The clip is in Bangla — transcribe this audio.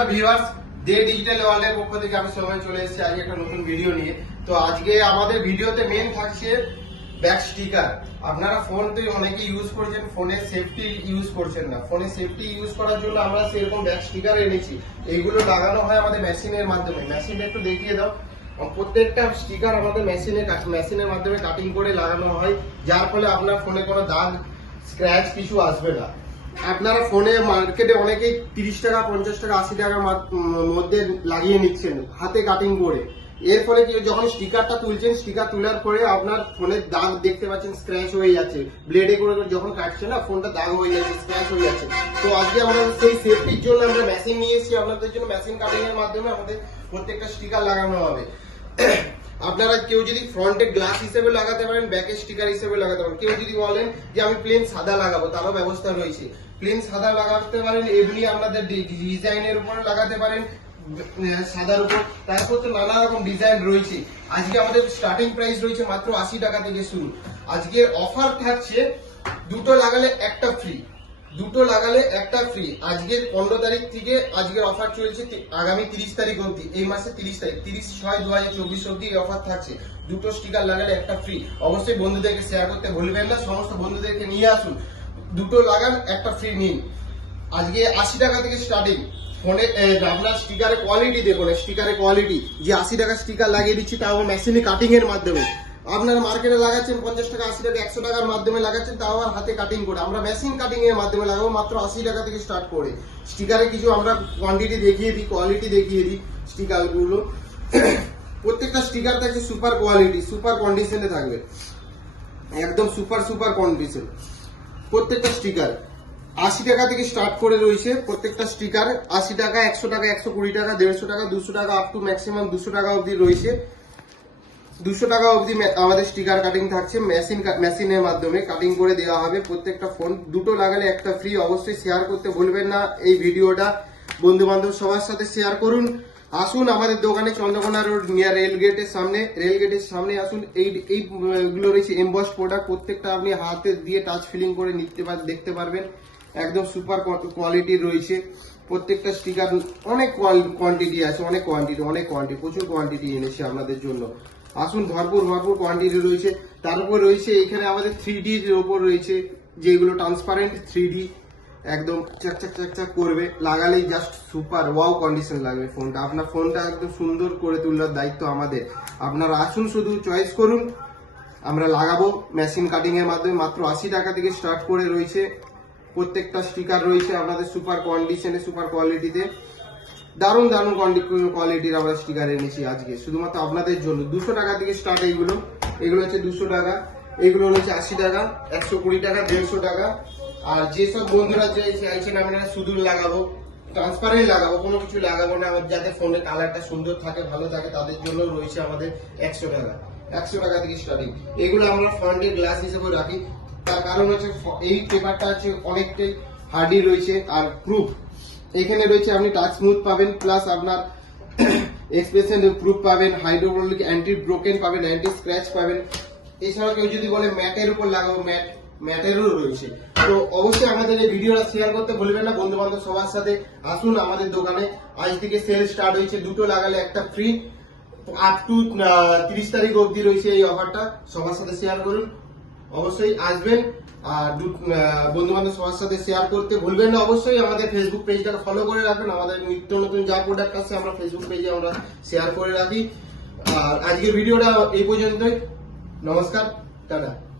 ভিউয়ার্স দে ডিজিটাল ওয়ার্ল্ডের পক্ষ থেকে আমি সময় চলে এসেছি আজকে একটা নতুন ভিডিও নিয়ে। তো আজকে আমাদের ভিডিওতে মেন থাকছে ব্যাক স্টিকার। আপনারা ফোন তো অনেকে ইউজ করছেন, ফোনের সেফটি ইউজ করছেন না। ফোনের সেফটি ইউজ করার জন্য আমরা সেরকম ব্যাক স্টিকার এনেছি। এইগুলো লাগানো হয় আমাদের মেশিনের মাধ্যমে। মেশিন একটু দেখিয়ে দাও। প্রত্যেকটা স্টিকার আমাদের মেশিনের মাধ্যমে কাটিং করে লাগানো হয়, যার ফলে আপনার ফোনে কোনো দাগ স্ক্র্যাচ কিছু আসবে না। আপনারা ফোনে মার্কেটে অনেকেই 30 টাকা 50 টাকা 80 টাকার মধ্যে লাগিয়ে নিচ্ছেন হাতে কাটিং করে। এর ফলে কি, যখন স্টিকারটা তুলছেন, স্টিকার তোলার পরে আপনার ফোনের দাগ দেখতে পাচ্ছেন, স্ক্র্যাচ হয়ে যাচ্ছে। ব্লেডে করে যখন কাটছে না, ফোনটা দাগ হয়ে যাচ্ছে, স্ক্র্যাচ হয়ে যাচ্ছে। তো আজকে আমরা সেই সেফটির জন্য আমরা মেশিন নিয়ে এসেছি আপনাদের জন্য। মেশিন কাটিং এর মাধ্যমে আমাদের প্রত্যেকটা স্টিকার লাগানো হবে। আপনারা কেউ যদি ফ্রন্টে গ্লাস হিসেবে লাগাতে পারেন, ব্যাকে স্টিকার হিসেবে লাগাতে পারেন। কেউ যদি বলেন যে আমি প্লেন সাদা লাগাবো, তারও ব্যবস্থা রয়েছে। প্লেন সাদা লাগাতে পারেন, এমনি আপনাদের ডিজাইনের উপরে লাগাতে পারেন, সাদার উপর। তারপর তো নানা রকম ডিজাইন রয়েছে। আজকে আমাদের স্টার্টিং প্রাইস রয়েছে মাত্র 80 টাকা থেকে শুরু। আজকে অফার থাকছে দুটো লাগালে একটা ফ্রি। দুটো লাগালে একটা ফ্রি। আজকের 15 তারিখ থেকে আজকের অফার চলছে আগামী 30 তারিখ অবধি। এই মাসে 30 তারিখ 30/6/2024 অবধি এই অফার থাকছে। দুটো স্টিকার লাগালে একটা ফ্রি। অবশ্যই বন্ধুদেরকে শেয়ার করতে ভুলবেন না। সমস্ত বন্ধুদেরকে নিয়ে আসুন, দুটো লাগান একটা ফ্রি নিন। আজকে 80 টাকা থেকে স্টার্টিং। ফোনে আপনার স্টিকারের কোয়ালিটি দেখুন, স্টিকারের কোয়ালিটি যে 80 টাকা স্টিকার লাগিয়ে দিচ্ছি, তাও মেশিনে কাটিং এর মাধ্যমে। আপনারা মার্কেটে লাগাচ্ছেন 50 টাকা 80 টাকা 100 টাকার মাধ্যমে লাগাচ্ছেন, তাও আর হাতে কাটিং করে। আমরা মেশিন কাটিং এর মাধ্যমে লাগাবো মাত্র 80 টাকা থেকে স্টার্ট করে। স্টিকারে কিছু আমরা কোয়ান্টিটি দেখিয়ে দিই, কোয়ালিটি দেখিয়ে দিই স্টিকার গুলো। প্রত্যেকটা স্টিকার থাকছে সুপার কোয়ালিটি, সুপার কন্ডিশনে থাকবে, একদম সুপার কন্ডিশন। প্রত্যেকটা স্টিকার 80 টাকা থেকে স্টার্ট করে রয়েছে। প্রত্যেকটা স্টিকার 80 টাকা, 100 টাকা, 120 টাকা, 150 টাকা, 200 টাকা, আপ টু ম্যাক্সিমাম 200 টাকা অবধি রয়েছে। 200 টাকা অবধি আমাদের স্টিকার কাটিং থাকছে। মেশিনের মাধ্যমে কাটিং করে দেওয়া হবে প্রত্যেকটা ফোন। দুটো লাগালে একটা ফ্রি। অবশ্যই শেয়ার করতে ভুলবেন না এই ভিডিওটা। বন্ধু বান্ধব সবার সাথে শেয়ার করুন। আসুন আমাদের দোকানে, চন্দ্রকোনা রোড নিয়ার রেলগেটের সামনে আসুন। এইগুলো রয়েছে এমবস প্রোডাক্ট। প্রত্যেকটা আপনি হাতে দিয়ে টাচ ফিলিং করে দেখতে পারবেন। একদম সুপার কোয়ালিটির রয়েছে প্রত্যেকটা স্টিকার। অনেক কোয়ান্টিটি আছে, অনেক কোয়ান্টিটি, প্রচুর কোয়ান্টিটি এনেছে আপনাদের জন্য। আসুন, ভরপুর কোয়ান্টিটি রয়েছে। তারপর রয়েছে এখানে আমাদের 3D এর ওপর রয়েছে, যেগুলো ট্রান্সপারেন্ট 3D, একদম চাকচাক করবে। লাগালেই জাস্ট সুপার ওয়াও কন্ডিশন লাগবে ফোনটা। আপনার ফোনটা একদম সুন্দর করে তোলার দায়িত্ব আমাদের। আপনারা আসুন, শুধু চয়েস করুন, আমরা লাগাবো মেশিন কাটিং এর মাধ্যমে। মাত্র 80 টাকা থেকে স্টার্ট করে রয়েছে। প্রত্যেকটা স্টিকার রয়েছে আপনাদের সুপার কন্ডিশনে, সুপার কোয়ালিটিতে। দারুণ কোয়ালিটির আমরা স্টিকার এনেছি আজকে শুধুমাত্র আপনাদের জন্য। 200 টাকা থেকে স্টার্ট। এগুলো হচ্ছে 200 টাকা, এগুলো হচ্ছে 80 টাকা, 120 টাকা, 150 টাকা। আর যেসব বন্ধুরা চাইছেন আপনারা শুধু লাগাবো, ট্রান্সপারেন্ট লাগাবো, কোনো কিছু লাগাবো না, যাতে ফোনের কালারটা সুন্দর থাকে, ভালো থাকে, তাদের জন্য রয়েছে আমাদের 100 টাকা। 100 টাকা থেকে স্টার্টিং। এগুলো আমরা ফ্রন্টের গ্লাস হিসেবে রাখি। তার কারণ হচ্ছে এই পেপারটা হচ্ছে অনেকটাই হার্ডি রয়েছে আর প্রুফ। এখানে রয়েছে আপনি টাচ স্মুথ পাবেন, প্লাস আপনার এক্সপ্রেশন প্রুফ পাবেন, হাইড্রোলিক অ্যান্টি ব্রোকেন পাবেন, অ্যান্টি স্ক্র্যাচ পাবেন। এছাড়াও কেউ যদি বলে ম্যাটের উপর লাগাবো, ম্যাটেরও রয়েছে। তো অবশ্যই আমাদের এই ভিডিওটা শেয়ার করতে ভুলবেন না বন্ধু বান্ধব সবার সাথে। আসুন আমাদের দোকানে। আজ থেকে সেল স্টার্ট হয়েছে, দুটো লাগালে একটা ফ্রি। আপ টু 30 তারিখ অবধি রয়েছে এই অফারটা। সবার সাথে শেয়ার করুন, অবশ্যই আসবেন। আর বন্ধু বান্ধব সবার সাথে শেয়ার করতে ভুলবেন না। অবশ্যই আমাদের ফেসবুক পেজটাকে ফলো করে রাখবেন। আমাদের নিত্য নতুন যা প্রোডাক্ট আছে আমরা ফেসবুক পেজে আমরা শেয়ার করে রাখি। আর আজকের ভিডিওটা এই পর্যন্তই। নমস্কার, টাটা।